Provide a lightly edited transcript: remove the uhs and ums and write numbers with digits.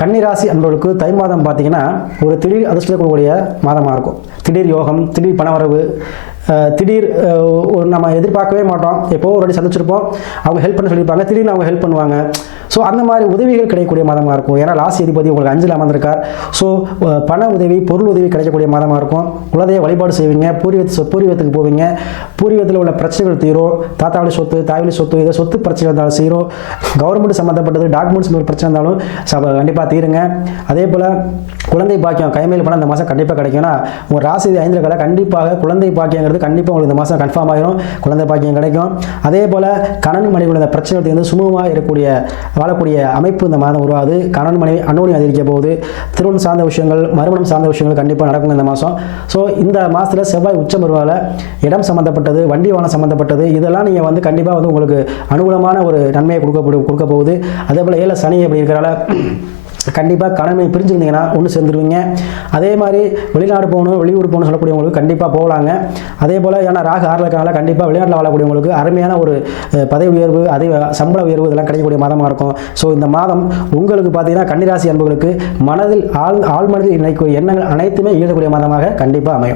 கன்னிராசி அன்பர்களுக்கு தை மாதம் பார்த்தீங்கன்னா ஒரு திடீர் அதிர்ஷ்டத்தை கொடுக்கக்கூடிய மாதமாக இருக்கும். திடீர் யோகம், திடீர் பணவரவு, திடீர் ஒரு நம்ம எதிர்பார்க்கவே மாட்டோம். எப்போ ஒரு வாட்டி சந்திச்சிருப்போம், அவங்க ஹெல்ப் பண்ண சொல்லியிருப்பாங்க, திடீர்னு அவங்க ஹெல்ப் பண்ணுவாங்க. ஸோ அந்த மாதிரி உதவிகள் கிடைக்கக்கூடிய மாதமாக இருக்கும். ஏன்னா ராசி அதிபதி உங்களுக்கு 5ல் அமர்ந்திருக்கார். ஸோ பண உதவி, பொருள் உதவி கிடைக்கக்கூடிய மாதமாக இருக்கும். குலதெய்வ வழிபாடு செய்வீங்க, பூர்வீகத்துக்கு போவீங்க, பூர்வீகத்தில் உள்ள பிரச்சனைகள் தீரும். தாத்தாவளி சொத்து, தாய்வழி சொத்து, இதை சொத்து பிரச்சனை இருந்தாலும் சீரும். கவர்மெண்ட் சம்மந்தப்பட்டது டாக்குமெண்ட்ஸ் ஒரு பிரச்சனை இருந்தாலும் கண்டிப்பாக தீருங்க. அதே போல் குழந்தை பாக்கியம், கைமேல் பணம் இந்த மாதம் கண்டிப்பாக கிடைக்கும்னா உங்கள் ராசி 5ல் கடை கண்டிப்பாக குழந்தை பாக்கியங்கிறது கண்டிப்பாக உங்களுக்கு இந்த மாதம் கன்ஃபார்ம் ஆகிடும். குழந்தை பாக்கியம் கிடைக்கும். அதே போல் கணவன் மனைவி இந்த பிரச்சனை வந்து சுமூகமாக வாழக்கூடிய அமைப்பு இந்த மாதம் உருவாது. கணவன் மனைவி அன்னோனியம் அதிகரிக்க போகுது. திருமணம் சார்ந்த விஷயங்கள், மறுமணம் சார்ந்த விஷயங்கள் கண்டிப்பாக நடக்கும் இந்த மாதம். ஸோ இந்த மாதத்தில் செவ்வாய் உச்சம் வருவால இடம் சம்மந்தப்பட்டது, வண்டி வாகனம் சம்மந்தப்பட்டது, இதெல்லாம் நீங்கள் வந்து கண்டிப்பாக வந்து உங்களுக்கு அனுகூலமான ஒரு நன்மையை கொடுக்க போகுது. அதே போல் 7 சனி அப்படி இருக்கிறனால கண்டிப்பாக கணவனை பிரிஞ்சுருந்தீங்கன்னா ஒன்று சேர்ந்துருவீங்க. அதே மாதிரி வெளிநாடு போகணும், வெளியூர் போகணும்னு சொல்லக்கூடியவங்களுக்கு கண்டிப்பாக போகலாங்க. அதே போல் ஏன்னா ராகு 6ல் இருக்கனால கண்டிப்பாக வெளிநாட்டில் வாழக்கூடியவங்களுக்கு அருமையான ஒரு பதவி உயர்வு, அதே சம்பள உயர்வு இதெல்லாம் கிடைக்கக்கூடிய மாதமாக இருக்கும். ஸோ இந்த மாதம் உங்களுக்கு பார்த்தீங்கன்னா கன்னிராசி அன்புகளுக்கு மனதில் ஆழ்மனதில் நினைக்கக்கூடிய எண்ணங்கள் அனைத்துமே ஈடக்கூடிய மாதமாக கண்டிப்பாக அமையும்.